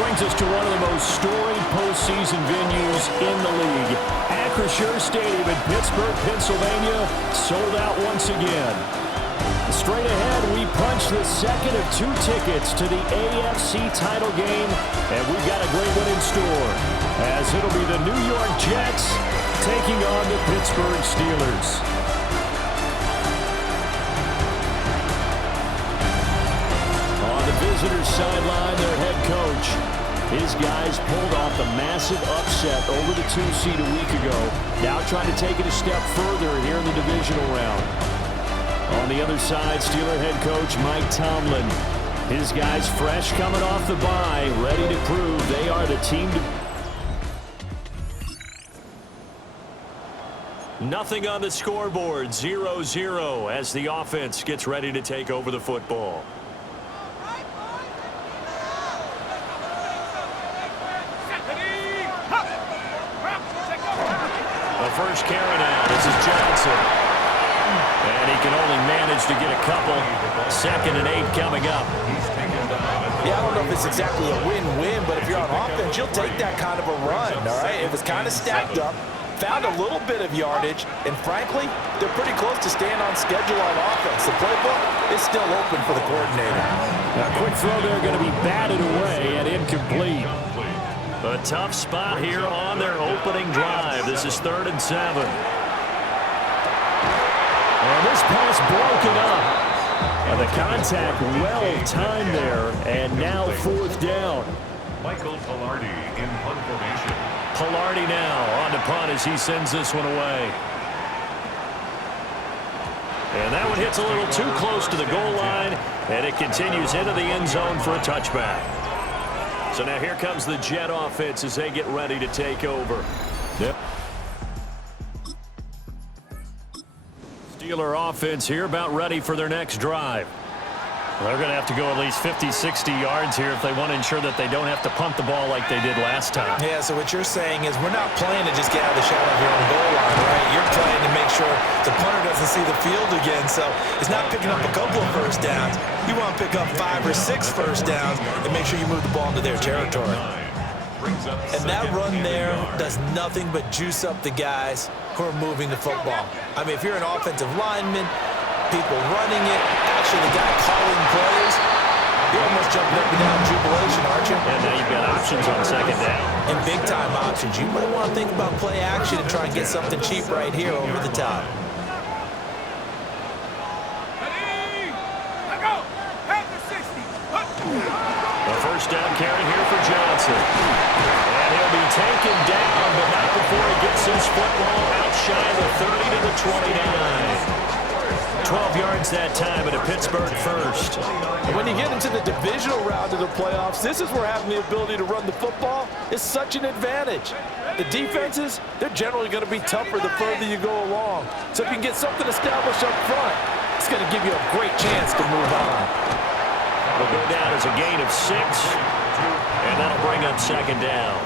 brings us to one of the most storied postseason venues in the league. Acrisure Stadium in Pittsburgh, Pennsylvania, sold out once again. Straight ahead, we punch the second of 2 tickets to the AFC title game, and we've got a great one in store, as it'll be the New York Jets taking on the Pittsburgh Steelers. On the visitors' sideline, their head coach. His guys pulled off the massive upset over the 2 seed a week ago. Now trying to take it a step further here in the divisional round. On the other side, Steeler head coach Mike Tomlin. His guys fresh coming off the bye, ready to prove they are the team to... Nothing on the scoreboard, 0-0 as the offense gets ready to take over the football. The first carry now, this is Johnson. And he can only manage to get a couple. 2nd and 8 coming up. Yeah, I don't know if it's exactly a win-win, but if you're on offense, you'll take that kind of a run, all right? It was kind of stacked up, found a little bit of yardage, and frankly, they're pretty close to staying on schedule on offense. The playbook is still open for the coordinator. A quick throw there going to be batted away and incomplete. A tough spot here on their opening drive. This is 3rd and 7. And this pass broken up. And the contact well timed there. And now 4th down. Michael Pilardi in punt formation. Pilardi now on the punt as he sends this one away. And that one hits a little too close to the goal line. And it continues into the end zone for a touchback. So now here comes the Jet offense as they get ready to take over. Yep. Steeler offense here about ready for their next drive. They're going to have to go at least 50, 60 yards here if they want to ensure that they don't have to punt the ball like they did last time. Yeah, so what you're saying is we're not playing to just get out of the shadow of your own goal line, right? You're playing to make sure the punter doesn't see the field again. So it's not picking up a couple of first downs. You want to pick up 5 or 6 first downs and make sure you move the ball into their territory. And that run there does nothing but juice up the guys who are moving the football. I mean, if you're an offensive lineman, people running it, actually the guy calling plays, you're almost jumping up and down jubilation, aren't you? And now you've got options on 2nd down. And big-time options. You might want to think about play action and try and get something cheap right here over the top. The first down carry here for Johnson. And he'll be taken down, but not before he gets his football out shy of the 30 to the 29. 12 yards that time at a Pittsburgh first. And when you get into the divisional round of the playoffs, this is where having the ability to run the football is such an advantage. The defenses, they're generally going to be tougher the further you go along. So if you can get something established up front, it's going to give you a great chance to move on. Will go down as a gain of 6, and that'll bring up 2nd down.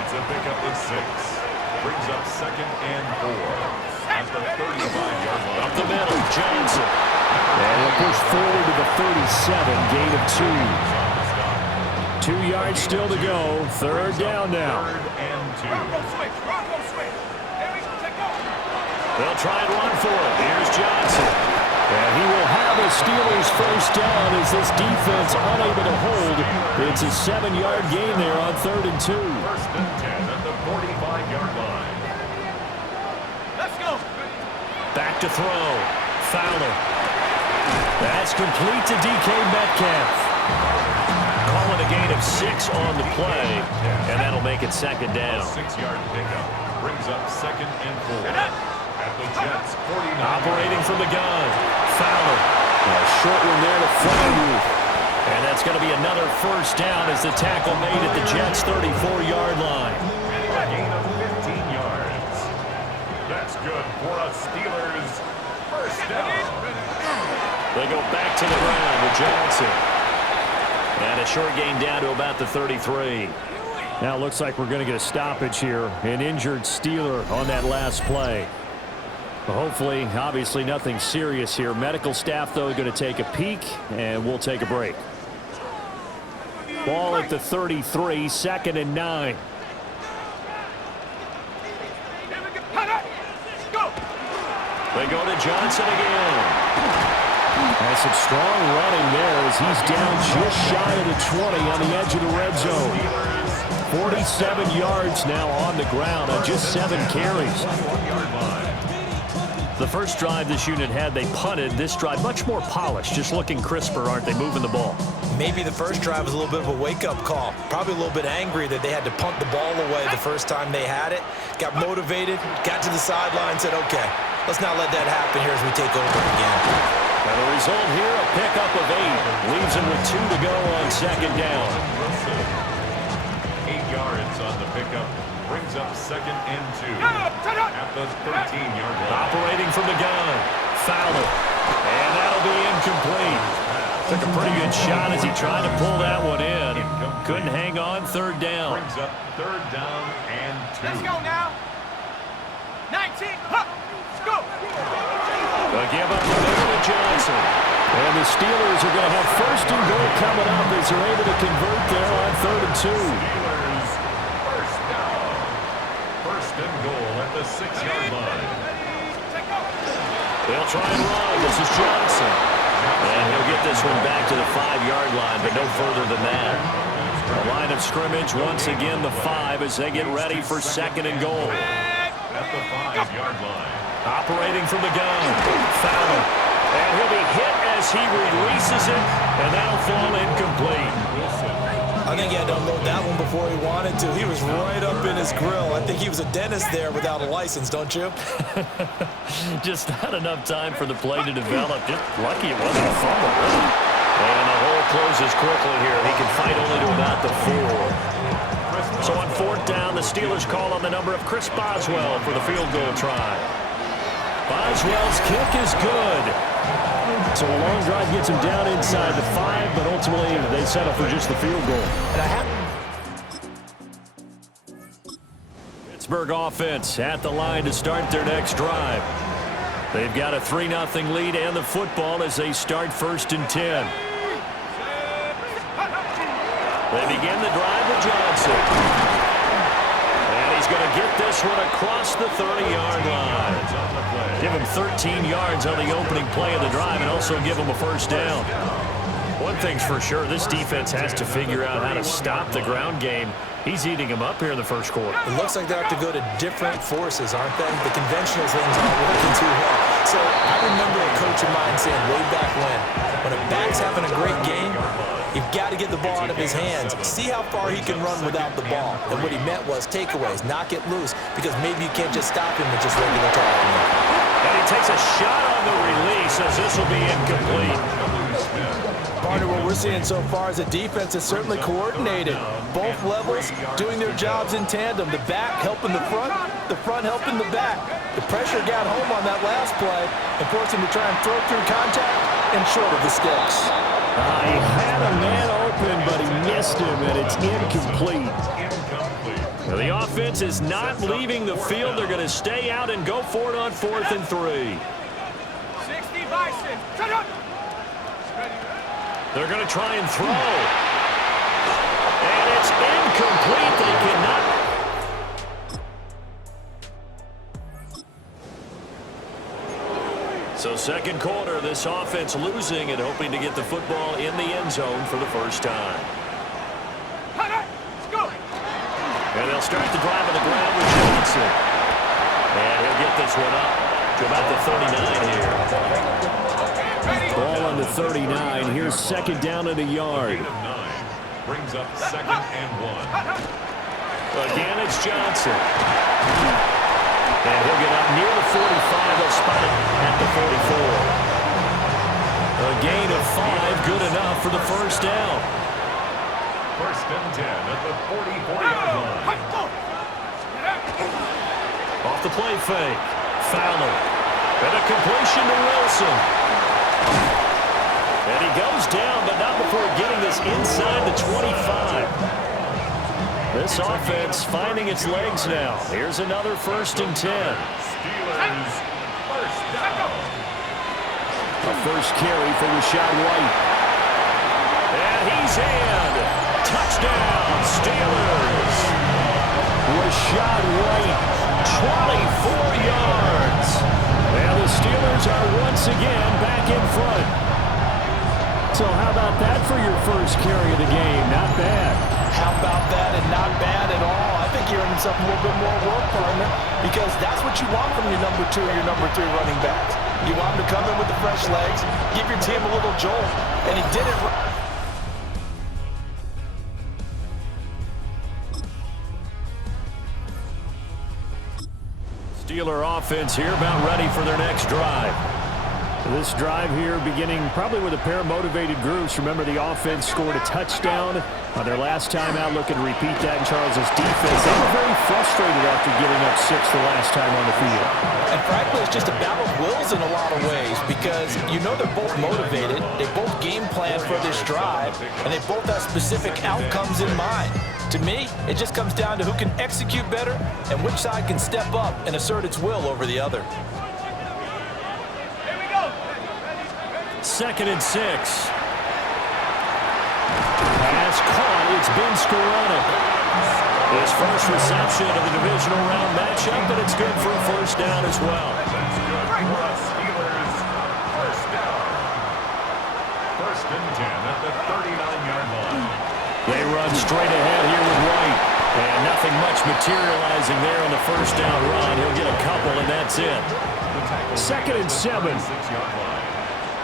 It's a pickup of 6. Brings up 2nd and 4. At the 35-yard line. Up the middle, Johnson. And he'll push forward to the 37, gain of 2. 2 yards still to go, 3rd down now. 3rd and 2. They'll try and run for it. Here's Johnson. And he will have a Steelers first down as this defense unable to hold. It's a 7-yard gain there on 3rd and 2. 1st and 10 at the 45-yard line. Back to throw. Fowler. That's complete to DK Metcalf. Calling a gain of 6 on the play, and that'll make it 2nd down. A 6-yard pickup brings up 2nd and 4. At the Jets 49. Operating from the gun. Fowler. A short one there to Frymuth. And that's going to be another first down as the tackle made at the Jets' 34-yard line. A gain of 15 yards. That's good for a Steelers first down. They go back to the ground with Johnson. And a short gain down to about the 33. Now it looks like we're going to get a stoppage here. An injured Steeler on that last play. Hopefully, obviously nothing serious here. Medical staff, though, going to take a peek, and we'll take a break. Ball at the 33, 2nd and 9. They go to Johnson again. Has some strong running there as he's down just shy of the 20 on the edge of the red zone. 47 yards now on the ground on just 7 carries. The first drive this unit had, they punted. This drive, much more polished, just looking crisper, aren't they, moving the ball? Maybe the first drive was a little bit of a wake-up call. Probably a little bit angry that they had to punt the ball away the first time they had it. Got motivated, got to the sideline, said, okay, let's not let that happen here as we take over again. And the result here, a pickup of 8. Leaves him with 2 to go on 2nd down. 8 yards on the pickup. Brings up 2nd and 2 at the 13-yard line. Operating from the gun. Fowler. And that'll be incomplete. Took a pretty good shot as he tried to pull that one in. Couldn't hang on, 3rd down. Brings up 3rd down and 2. Let's go now. 19. Huh. Let's go. They'll give up the middle to Johnson. And the Steelers are going to have 1st and goal coming up as they're able to convert there on 3rd and 2. Steelers, 1st down. 1st and goal at the 6-yard line. They'll try and run. This is Johnson. And he'll get this one back to the 5-yard line, but no further than that. The line of scrimmage, once again, the 5 as they get ready for 2nd and goal. At the 5-yard line. Operating from the gun. Fowler. And he'll be hit as he releases it, and that'll fall incomplete. I think he had to unload that one before he wanted to. He was right up in his grill. I think he was a dentist there without a license, don't you? Just not enough time for the play to develop. Just lucky it wasn't a fumble. And the hole closes quickly here. He can fight only to about the 4. So on 4th down, the Steelers call on the number of Chris Boswell for the field goal try. Boswell's kick is good. So a long drive gets him down inside the 5, but ultimately they settle for just the field goal. Pittsburgh offense at the line to start their next drive. They've got a 3-0 lead and the football as they start 1st and 10. They begin the drive with Johnson. And he's going to get this one across the 30-yard line. Give him 13 yards on the opening play of the drive and also give him a 1st down. One thing's for sure, this defense has to figure out how to stop the ground game. He's eating them up here in the 1st quarter. It looks like they have to go to different forces, aren't they? The conventional things aren't working too well. So I remember a coach of mine saying way back when a back's having a great game, you've got to get the ball out of his hands. See how far he can run without the ball. And what he meant was takeaways, knock it loose, because maybe you can't just stop him with just regular tackling. And he takes a shot on the release as this will be incomplete. Partner, what we're seeing so far is the defense is certainly coordinated. Both levels doing their jobs in tandem. The back helping the front helping the back. The pressure got home on that last play and forced him to try and throw through contact and short of the sticks. He had a man open, but he missed him, and it's incomplete. Now, the offense is not leaving the field. They're going to stay out and go for it on 4th and 3. 60 Bison. Shut up. They're going to try and throw. And it's incomplete. They cannot. So 2nd quarter, this offense losing and hoping to get the football in the end zone for the 1st time. And they'll start the drive on the ground with Johnson. And he'll get this one up to about the 39 here. Ball on the 39. Here's 2nd down and a yard. Brings up 2nd and 1. Again, it's Johnson. And he'll get up near the 45. They'll spot it at the 44. A gain of 5, good enough for the 1st down. 1st and 10 at the 44-yard line. Off the play fake. Fowler. And a completion to Wilson. And he goes down, but not before getting this inside the 25. This offense finding its legs now. Here's another 1st and 10. Steelers, 1st down. A first carry for Rashad White. And he's in. Touchdown, Steelers. Rashad White, 24 yards. And the Steelers are once again back in front. So how about that for your first carry of the game? Not bad. How about that, and not bad at all. I think you're earning yourself a little bit more work, partner, because that's what you want from your number 2 or your number 3 running backs. You want him to come in with the fresh legs, give your team a little jolt, and he did it right. Steeler offense here about ready for their next drive. This drive here beginning probably with a pair of motivated groups. Remember, the offense scored a touchdown on their last time out. Looking to repeat that in Charles's defense. They were very frustrated after giving up 6 the last time on the field. And frankly, it's just a battle of wills in a lot of ways because you know they're both motivated. They both game plan for this drive, and they both have specific outcomes in mind. To me, it just comes down to who can execute better and which side can step up and assert its will over the other. 2nd and 6. Pass caught. It's been Skoranek. His first reception of the divisional round matchup, and it's good for a first down as well. That's good for us Steelers. First down. 1st and 10 at the 39-yard line. They run straight ahead here with White. And nothing much materializing there on the first down run. He'll get a couple, and that's it. 2nd and 7. 6-yard line.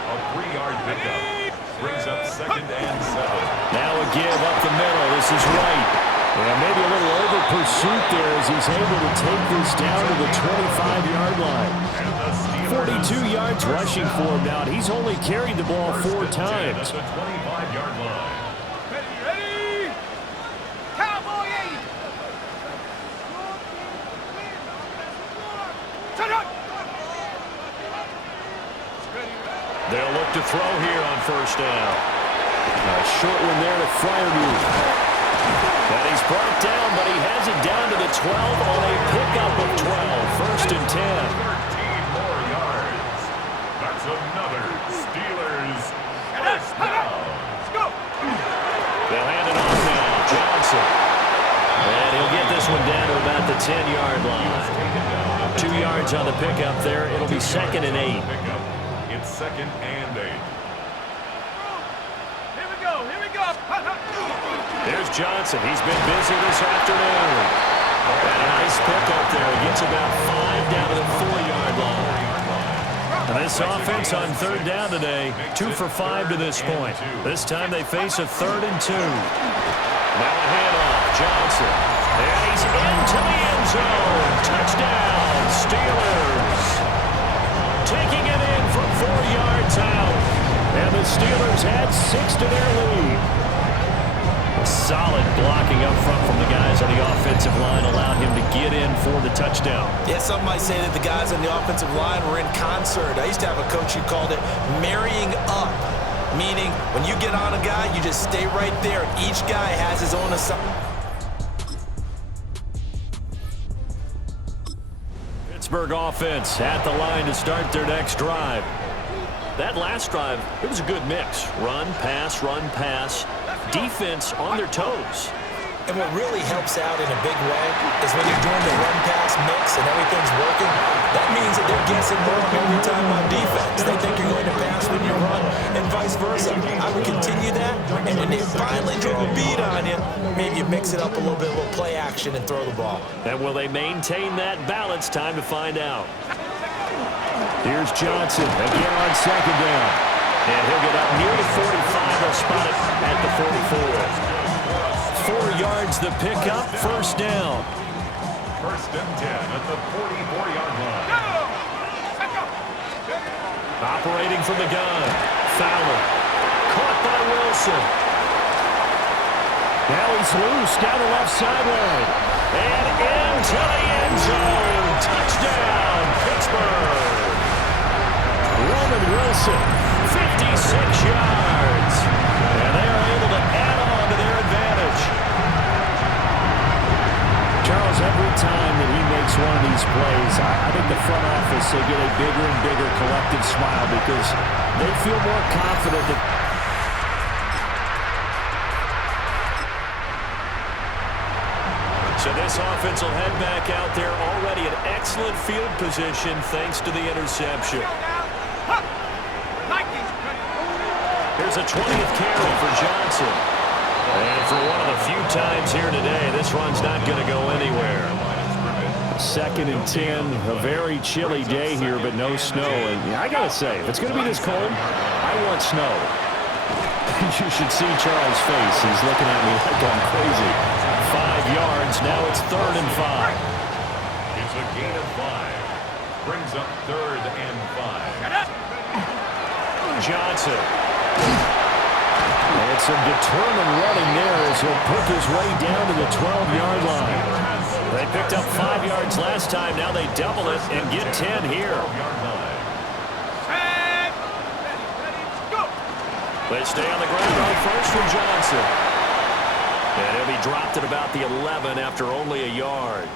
A 3-yard pickup. Brings up 2nd and 7. Now a give up the middle. This is White. And maybe a little over pursuit there as he's able to take this down to the 25-yard line. 42 yards rushing for him now. He's only carried the ball 4 times. At the 25-yard line. Ready? Cowboy 80. Shut up. They'll look to throw here on first down. A short one there to Freiermuth. And he's brought down, but he has it down to the 12 on a pickup of 12. 1st and 10. 13 more yards. That's another Steelers first down. Let's go. They'll hand it off now. Johnson. And he'll get this one down to about the 10-yard line. 2 yards on the pickup there. It'll be 2nd and 8. Pickup. It's 2nd and 8. Here we go. Here we go. There's Johnson. He's been busy this afternoon. And a nice pickup there. He gets about 5 down to the 4-yard line. And this offense on 3rd down today, 2 for 5 to this point. This time they face a 3rd and 2. Now a handoff. Johnson. And he's into the end zone. Touchdown, Steelers. Taking it in from 4 yards out. And the Steelers add 6 to their lead. Solid blocking up front from the guys on the offensive line allowed him to get in for the touchdown. Yeah, some might say that the guys on the offensive line were in concert. I used to have a coach who called it marrying up, meaning when you get on a guy, you just stay right there. Each guy has his own assignment. Pittsburgh offense at the line to start their next drive. That last drive, it was a good mix. Run, pass, defense on their toes. And what really helps out in a big way is when you're doing the run-pass mix and everything's working, that means that they're guessing wrong every time on defense. They think you're going to pass when you run and vice versa. I would continue that, and when they finally draw a beat on you, maybe you mix it up a little bit, a little play action and throw the ball. And will they maintain that balance? Time to find out. Here's Johnson again on 2nd down. And he'll get up near the 45. They'll spot it at the 44. 4 yards the pickup, 1st down. 1st and 10 at the 44-yard line. Operating from the gun. Fowler. Caught by Wilson. Now he's loose down the left sideline. And into the end zone. Touchdown, Pittsburgh. Roman Wilson, 56 yards. And they are able to add on to their advantage. Charles, every time that he makes one of these plays, I think the front office, they get a bigger and bigger collective smile because they feel more confident that So this offense will head back out there, already in excellent field position thanks to the interception. Here's a 20th carry for Johnson. And for one of the few times here today, this run's not going to go anywhere. 2nd and 10, a very chilly day here, but no snow. And I got to say, if it's going to be this cold, I want snow. You should see Charles' face. He's looking at me like I'm crazy. 5 yards. Now it's 3rd and 5. It's a gain of 5. Brings up 3rd and 5. Johnson. And some determined running there as he'll pick his way down to the 12-yard line. They picked up 5 yards last time. Now they double it and get 10 here. They stay on the ground on 1st from Johnson. And he'll be dropped at about the 11 after only a yard.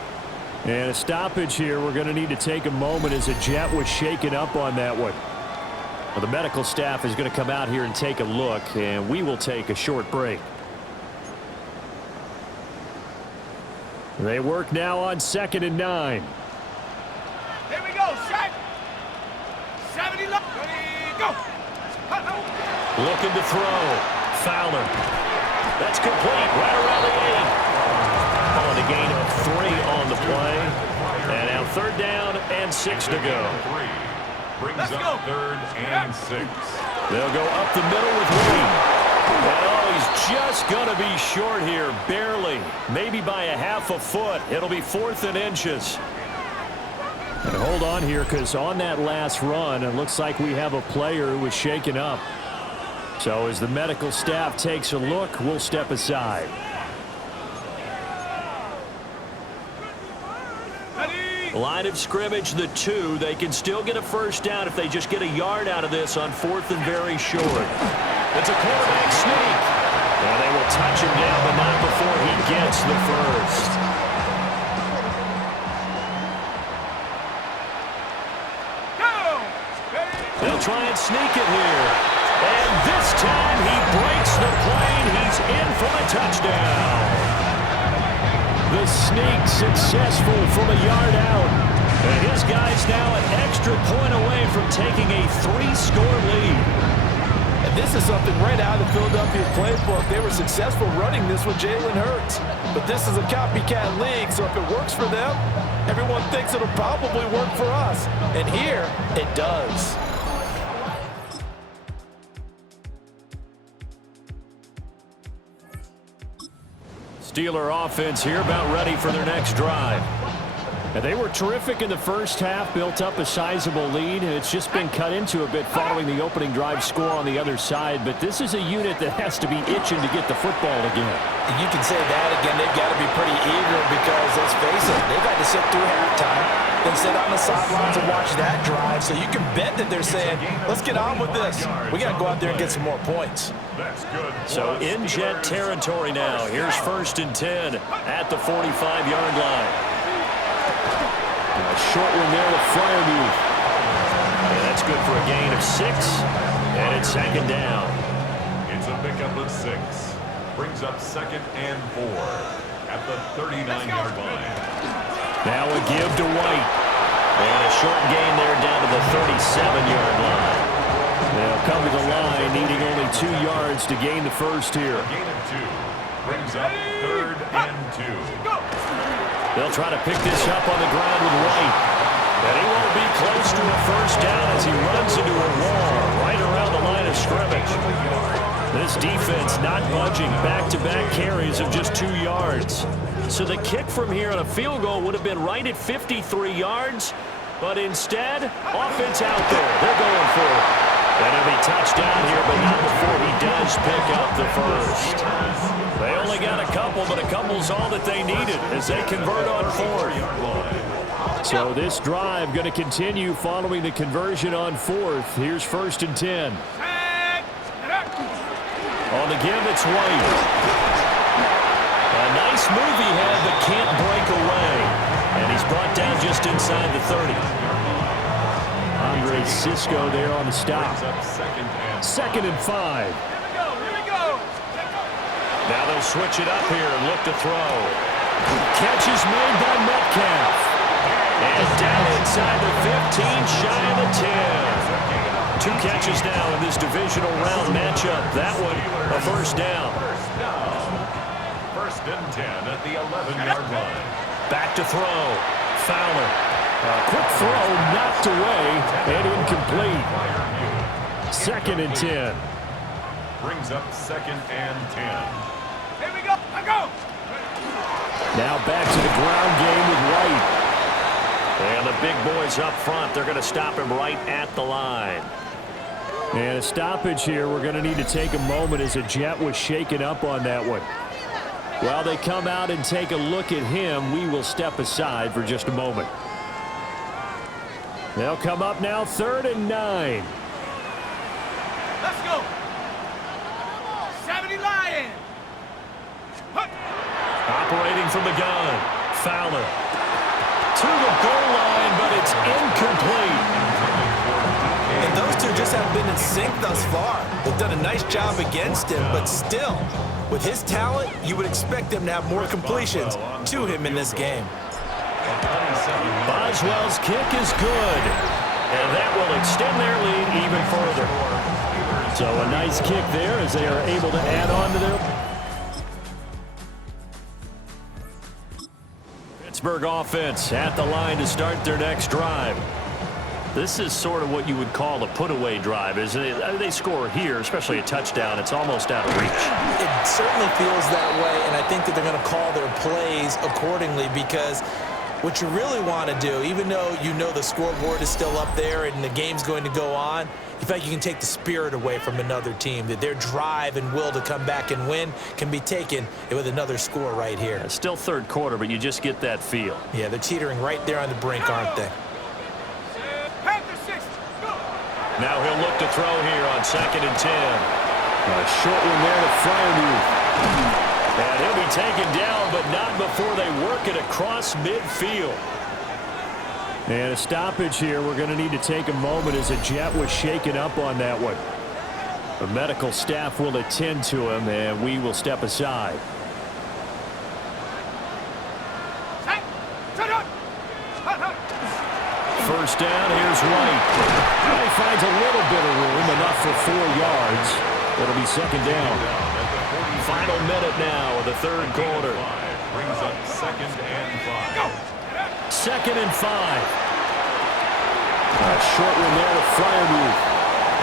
And a stoppage here. We're going to need to take a moment as a jet was shaken up on that one. Well, the medical staff is going to come out here and take a look, and we will take a short break. They work now on 2nd and 9. Here we go, set. 70, go. Looking to throw. Fowler. That's complete right around the 8. On a gain of 3 on the play. And now 3rd down and 6 to go. Brings up 3rd and 6. They'll go up the middle with Wade. And he's just going to be short here, barely. Maybe by a half a foot. It'll be 4th and inches. And hold on here, because on that last run, it looks like we have a player who was shaken up. So as the medical staff takes a look, we'll step aside. Line of scrimmage, the 2. They can still get a 1st down if they just get a yard out of this on 4th and very short. It's a quarterback sneak. And they will touch him down, but not before he gets the 1st. They'll try and sneak it here. And this time he breaks the plane. He's in for a touchdown. The sneak successful from a yard out. And his guy's now an extra point away from taking a 3-score lead. And this is something right out of the Philadelphia playbook. They were successful running this with Jalen Hurts. But this is a copycat league, so if it works for them, everyone thinks it'll probably work for us. And here, it does. Steeler offense here about ready for their next drive. And they were terrific in the first half, built up a sizable lead, and it's just been cut into a bit following the opening drive score on the other side. But this is a unit that has to be itching to get the football again. You can say that again. They've got to be pretty eager because, let's face it, they've had to sit through halftime, then sit on the sidelines and watch that drive. So you can bet that they're saying, let's get on with this. We got to go out there and get some more points. That's good. So in jet territory now. Here's 1st and 10 at the 45-yard line. A short one there with Fryermuth. And that's good for a gain of 6. And it's 2nd down. It's a pickup of 6. Brings up 2nd and 4 at the 39-yard line. Now a give to White. And a short gain there down to the 37-yard line. They'll come to the line, needing only 2 yards to gain the 1st here. A gain of 2. Brings up 3rd and 2. They'll try to pick this up on the ground with White. And he won't be close to a 1st down as he runs into a wall right around the line of scrimmage. This defense not budging. Back-to-back carries of just 2 yards. So the kick from here on a field goal would have been right at 53 yards. But instead, offense out there. They're going for it. And he'll be touched down here, but not before he does pick up the 1st. They only got a couple, but a couple's all that they needed as they convert on 4th. So this drive going to continue following the conversion on 4th. Here's 1st and 10. On the give, it's White. A nice move he had, but can't break away. And he's brought down just inside the 30. Andre Cisco there on the stop. 2nd and 5. Here we go. Now they'll switch it up here and look to throw. Catch is made by Metcalf. And down inside the 15, shy of the 10. 2 catches now in this divisional round matchup. That one, a first down. First and 10 at the 11-yard line. Back to throw. Fowler. Quick throw, knocked away, and incomplete. Second and 10. Brings up second and 10. Here we go. I go. Now back to the ground game with White. And the big boys up front, they're going to stop him right at the line. And a stoppage here. We're going to need to take a moment as a Jet was shaken up on that one. While they come out and take a look at him, we will step aside for just a moment. They'll come up now, 3rd and 9. Let's go. 70 Lion. Operating from the gun. Fowler. To the goal line, but it's incomplete. And those two just haven't been in sync thus far. They've done a nice job against him, but still, with his talent, you would expect them to have more completions to him in this game. Boswell's kick is good. And that will extend their lead even further. So a nice kick there as they are able to add on to their... Pittsburgh offense at the line to start their next drive. This is sort of what you would call a put-away drive, isn't it? They score here, especially a touchdown. It's almost out of reach. It certainly feels that way, and I think that they're going to call their plays accordingly because what you really want to do, even though you know the scoreboard is still up there and the game's going to go on, you feel like you can take the spirit away from another team, that their drive and will to come back and win can be taken with another score right here. It's still third quarter, but you just get that feel. Yeah, they're teetering right there on the brink, aren't they? Now he'll look to throw here on 2nd and 10. A short one there to Freiermuth. And he'll be taken down, but not before they work it across midfield. And a stoppage here. We're going to need to take a moment as a Jet was shaken up on that one. The medical staff will attend to him, and we will step aside. First down, here's White. He finds a little bit of room, enough for 4 yards. It'll be second down. Final minute now of the third quarter. Brings up second and 5. 2nd and 5. A short one there to Freiermuth.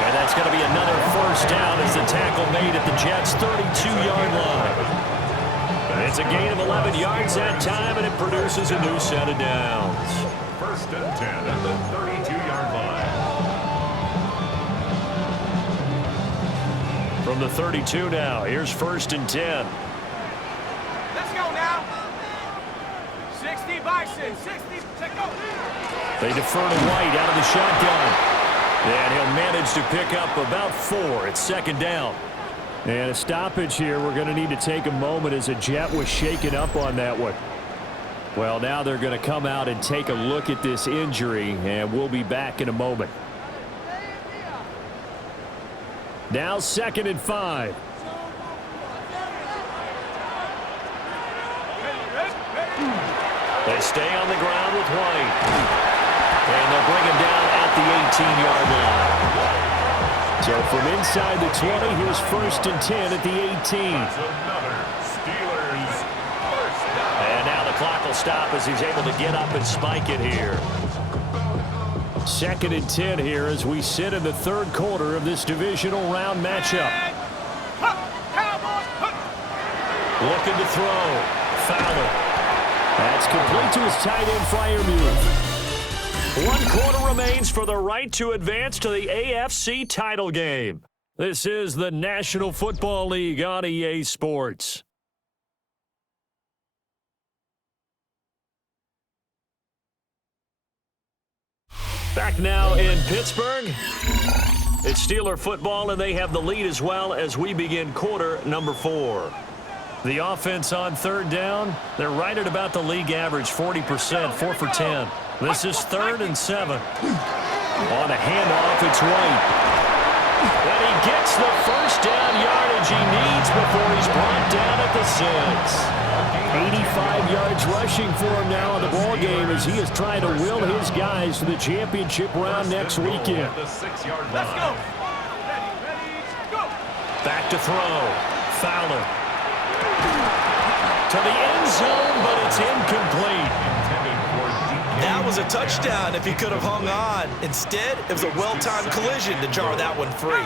And that's going to be another first down as the tackle made at the Jets' 32-yard line. It's a gain of 11 yards that time, and it produces a new set of downs. First and 10 at the 32-yard line. From the 32 now, here's 1st and 10. Let's go now. 60 Bison, 60, check go. They defer to White out of the shotgun. And he'll manage to pick up about 4. It's second down. And a stoppage here. We're going to need to take a moment as a Jet was shaken up on that one. Well, now they're going to come out and take a look at this injury, and we'll be back in a moment. Now 2nd and 5. They stay on the ground with White. And they'll bring him down at the 18-yard line. So from inside the 20, here's 1st and 10 at the 18. Another Steelers first down. And now the clock will stop as he's able to get up and spike it here. 2nd and 10 here as we sit in the third quarter of this divisional round matchup. Looking to throw. Fowler. That's complete to his tight end, Freiermuth. 1 quarter remains for the right to advance to the AFC title game. This is the National Football League on EA Sports. Back now in Pittsburgh. It's Steeler football, and they have the lead as well as we begin quarter number 4. The offense on 3rd down, they're right at about the league average, 40%, 4 for 10. This is 3rd and 7. On a handoff, it's White. And he gets the first down yardage he needs before he's brought down at the 6. 85 yards yards rushing for him now in the ball game as he is trying to will his guys to the championship round next weekend. The 6-yard line. Let's go. Ready, go. Back to throw. Fowler. To the end zone, but it's incomplete. That was a touchdown if he could have hung on. Instead, it was a well-timed collision to jar that one free.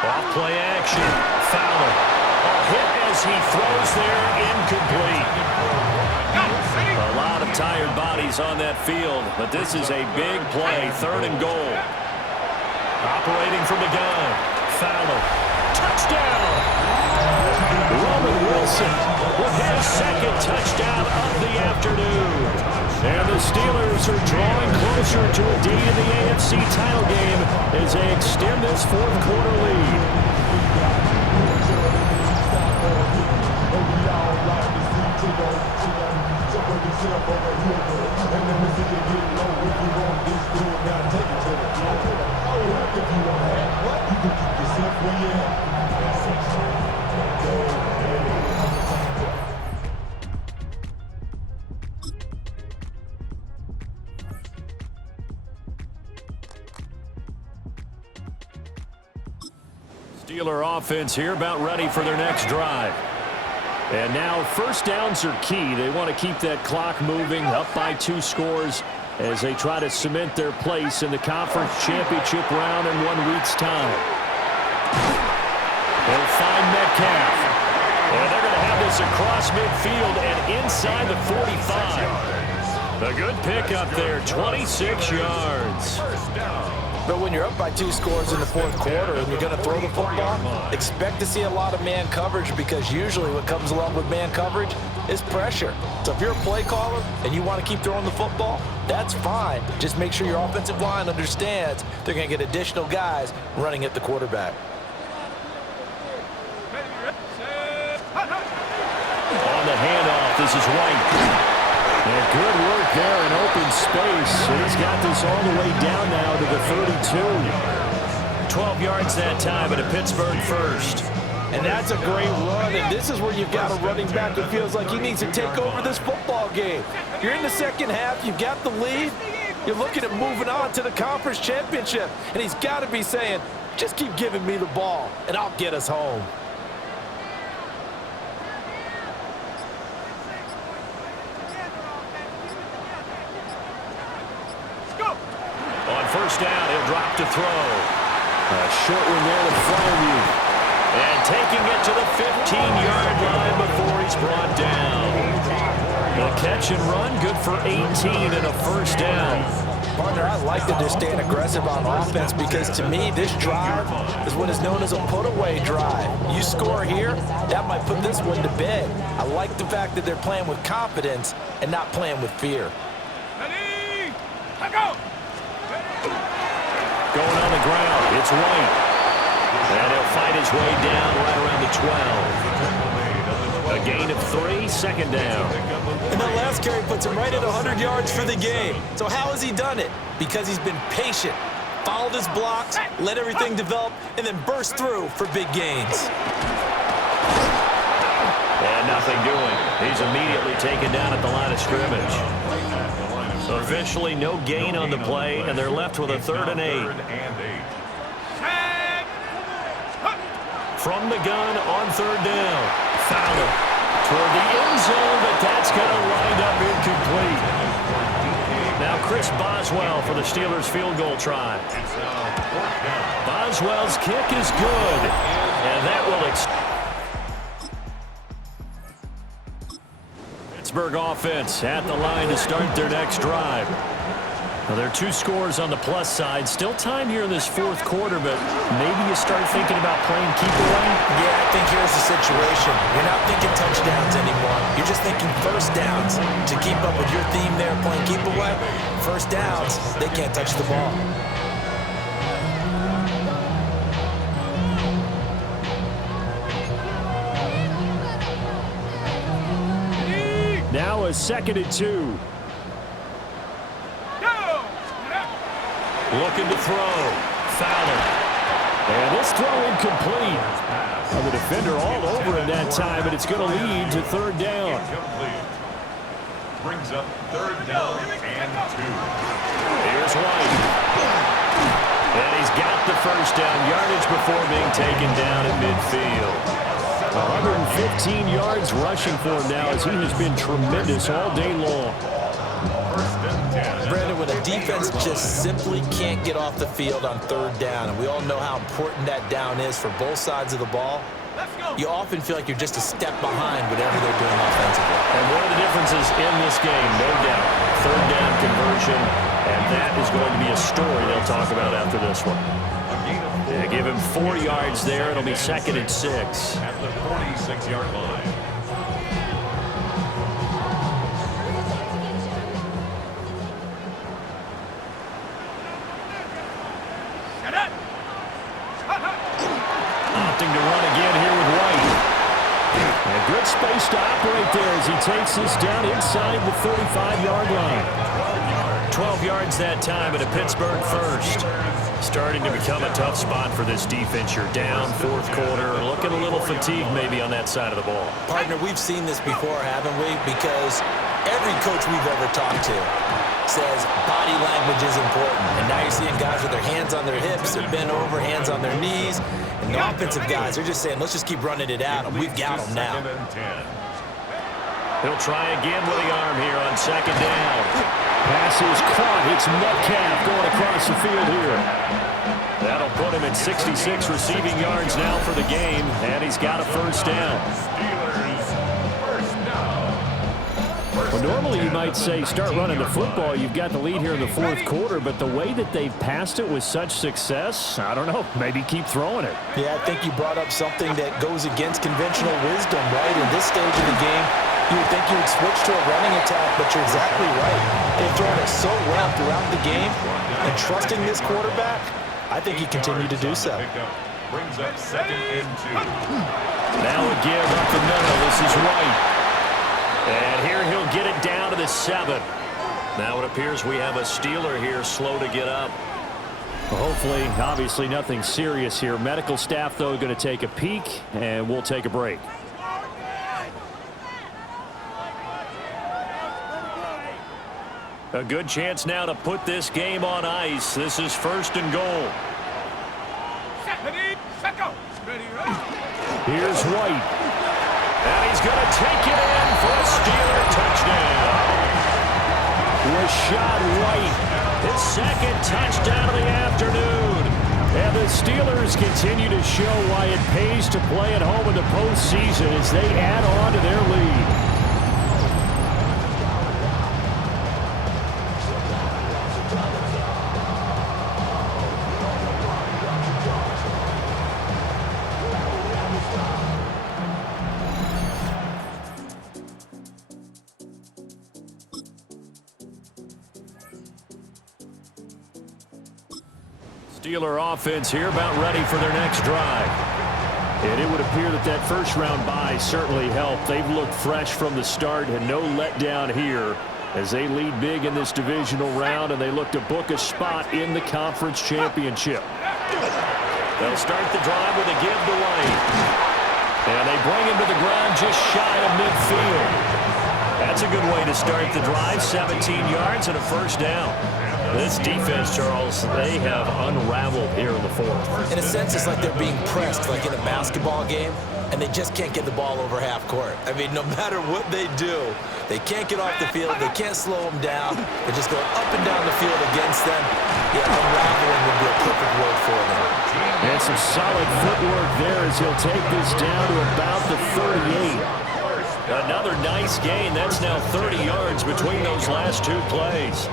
Off play action. Fowler. A hit as he throws there, incomplete. A lot of tired bodies on that field, but this is a big play, 3rd and goal. Operating from the gun. Fowler. Touchdown! Roman Wilson with his 2nd touchdown of the afternoon. And the Steelers are drawing closer to a date in the AFC title game as they extend this 4th quarter lead. Steeler offense here about ready for their next drive. And now 1st downs are key. They want to keep that clock moving up by 2 scores as they try to cement their place in the conference championship round in 1 week's time. They'll find Metcalf. And they're going to have this across midfield and inside the 45. A good pickup there, 26 yards. But when you're up by 2 scores in the 4th quarter and you're going to throw the football, expect to see a lot of man coverage because usually what comes along with man coverage is pressure. So if you're a play caller and you want to keep throwing the football, that's fine. Just make sure your offensive line understands they're going to get additional guys running at the quarterback. On the handoff, this is White. And good work there in open space. He's got this all the way down now to the 32. 12 yards that time and a Pittsburgh first. And that's a great run, and this is where you've got a running back who feels like he needs to take over this football game. You're in the 2nd half, you've got the lead, you're looking at moving on to the conference championship, and he's got to be saying, just keep giving me the ball, and I'll get us home. On 1st down, he'll drop to throw. A short one there to Fryermuth. And taking it to the 15-yard line before he's brought down. The catch and run, good for 18 and a 1st down. Partner, I like that they're staying aggressive on offense because to me, this drive is what is known as a put-away drive. You score here, that might put this one to bed. I like the fact that they're playing with confidence and not playing with fear. Ready, go. Going on the ground, it's White. And he'll fight his way down right around the 12. A gain of 3, 2nd down. And that last carry puts him right at 100 yards for the game. So how has he done it? Because he's been patient, followed his blocks, let everything develop, and then burst through for big gains. And nothing doing. He's immediately taken down at the line of scrimmage. Officially no gain on the play, and they're left with a 3rd and 8. From the gun on 3rd down. Fowler toward the end zone, but that's going to wind up incomplete. Now Chris Boswell for the Steelers field goal try. Boswell's kick is good, and that will Pittsburgh offense at the line to start their next drive. Well, there are 2 scores on the plus side. Still time here in this 4th quarter, but maybe you start thinking about playing keep away? Yeah, I think here's the situation. You're not thinking touchdowns anymore. You're just thinking 1st downs. To keep up with your theme there, playing keep away, 1st downs, they can't touch the ball. Now a 2nd and 2. Looking to throw. Fowler. And this throw incomplete. Well, the defender all over him that time, but it's going to lead to third down. Incomplete. Brings up third down and 2. Here's White. And he's got the first down yardage before being taken down at midfield. 115 yards rushing for him now as he has been tremendous all day long. Brandon, when a defense just simply can't get off the field on third down, and we all know how important that down is for both sides of the ball, you often feel like you're just a step behind whatever they're doing offensively. And one of the differences in this game, no doubt, third down conversion, and that is going to be a story they'll talk about after this one. They give him 4 yards there. It'll be 2nd and 6. At the 46-yard line. Opting to run again here with White. And a good space to operate there as he takes this down inside the 35-yard line. 12 yards that time at a Pittsburgh first. Starting to become a tough spot for this defense. You're down, 4th quarter, looking a little fatigued maybe on that side of the ball. Partner, we've seen this before, haven't we? Because every coach we've ever talked to says body language is important. And now you're seeing guys with their hands on their hips, they're bent over, hands on their knees. And the offensive guys, they're just saying, let's just keep running it at them. We've got them now. He'll try again with the arm here on 2nd down. Pass is caught. It's Metcalf going across the field here. That'll put him at 66 receiving yards now for the game, and he's got a first down. Well, normally you might say start running the football. You've got the lead here in the 4th quarter, but the way that they've passed it with such success, I don't know, maybe keep throwing it. Yeah, I think you brought up something that goes against conventional wisdom, right? In this stage of the game, you would think you would switch to a running attack, but you're exactly right. They've thrown it so well throughout the game, and trusting this quarterback, I think he continued to do so. Brings up 2nd and 2. Now a give up the middle. This is White. And here he'll get it down to the 7. Now it appears we have a Steeler here slow to get up. Well, hopefully, obviously nothing serious here. Medical staff, though, going to take a peek, and we'll take a break. A good chance now to put this game on ice. This is 1st and goal. Set, go. Ready, ready. Here's White. And he's going to take it in for a Steeler touchdown. Rashad White, his 2nd touchdown of the afternoon. And the Steelers continue to show why it pays to play at home in the postseason as they add on to their lead. Steeler offense here about ready for their next drive. And it would appear that that first-round bye certainly helped. They've looked fresh from the start and no letdown here as they lead big in this divisional round and they look to book a spot in the conference championship. They'll start the drive with a give to White. And they bring him to the ground just shy of midfield. That's a good way to start the drive. 17 yards and a first down. This defense, Charles, they have unraveled here in the 4th. In a sense, it's like they're being pressed like in a basketball game, and they just can't get the ball over half court. I mean, no matter what they do, they can't get off the field. They can't slow them down. They're just going up and down the field against them. Yeah, unraveling would be a perfect word for them. And some solid footwork there as he'll take this down to about the 38. Another nice gain. That's now 30 yards between those last 2 plays.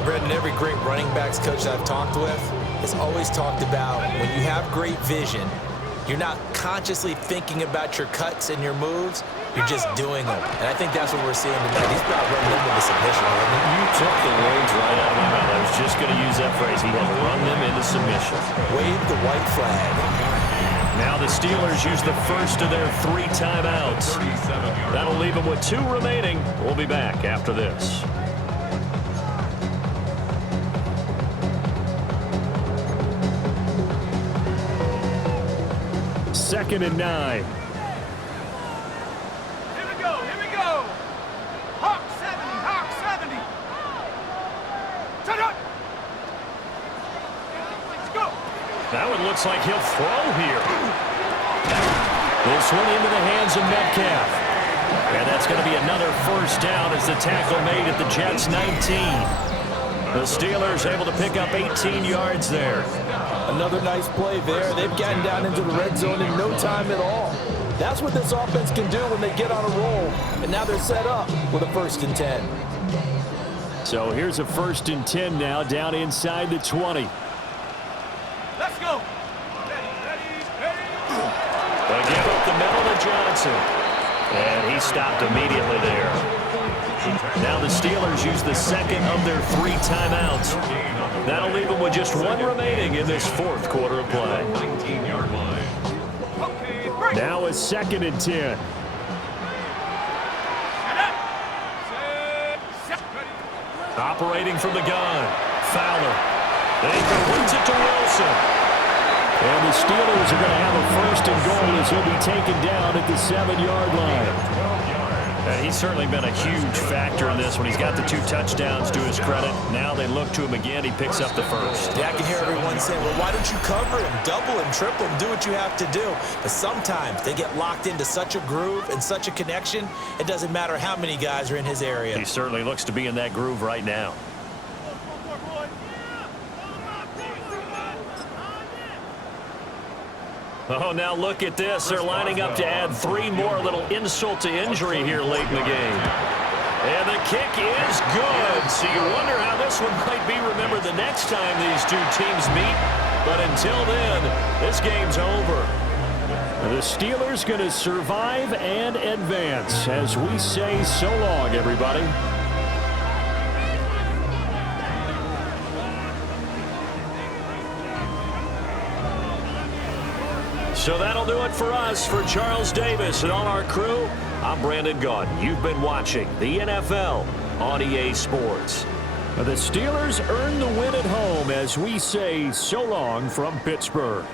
Brendan, every great running backs coach I've talked with has always talked about when you have great vision, you're not consciously thinking about your cuts and your moves, you're just doing them. And I think that's what we're seeing tonight. He's about running into the submission. You took the words right out of my mouth. I was just going to use that phrase. He has run them into submission. Wave the white flag. Now the Steelers use the first of their 3 timeouts. That'll leave them with 2 remaining. We'll be back after this. 2nd and 9. Here we go. Hawk 70. Shut up. Let's go. That one looks like he'll throw here. This one into the hands of Metcalf. And that's going to be another first down as the tackle made at the Jets' 19. The Steelers able to pick up 18 yards there. Another nice play there. They've gotten down into the red zone in no time at all. That's what this offense can do when they get on a roll. And now they're set up with a 1st and 10. So here's a 1st and 10 now down inside the 20. Let's go. They give up the middle to Johnson. And he stopped immediately there. Now the Steelers use the 2nd of their 3 timeouts. That'll leave them with just 1 remaining in this 4th quarter of play. 19-yard line. Now a 2nd and 10. Operating from the gun. Fowler. They completes it to Wilson. And the Steelers are going to have a 1st and goal as he'll be taken down at the 7-yard line. He's certainly been a huge factor in this when he's got the 2 touchdowns to his credit. Now they look to him again. He picks up the 1st. Yeah, I can hear everyone saying, well, why don't you cover him, double him, triple him, do what you have to do. But sometimes they get locked into such a groove and such a connection, it doesn't matter how many guys are in his area. He certainly looks to be in that groove right now. Oh, now look at this. They're lining up to add 3 more, a little insult to injury here late in the game. And the kick is good. So you wonder how this one might be remembered the next time these 2 teams meet. But until then, this game's over. The Steelers going to survive and advance as we say so long, everybody. So that'll do it for us. For Charles Davis and all our crew, I'm Brandon Gaudin. You've been watching the NFL on EA Sports. The Steelers earn the win at home as we say so long from Pittsburgh.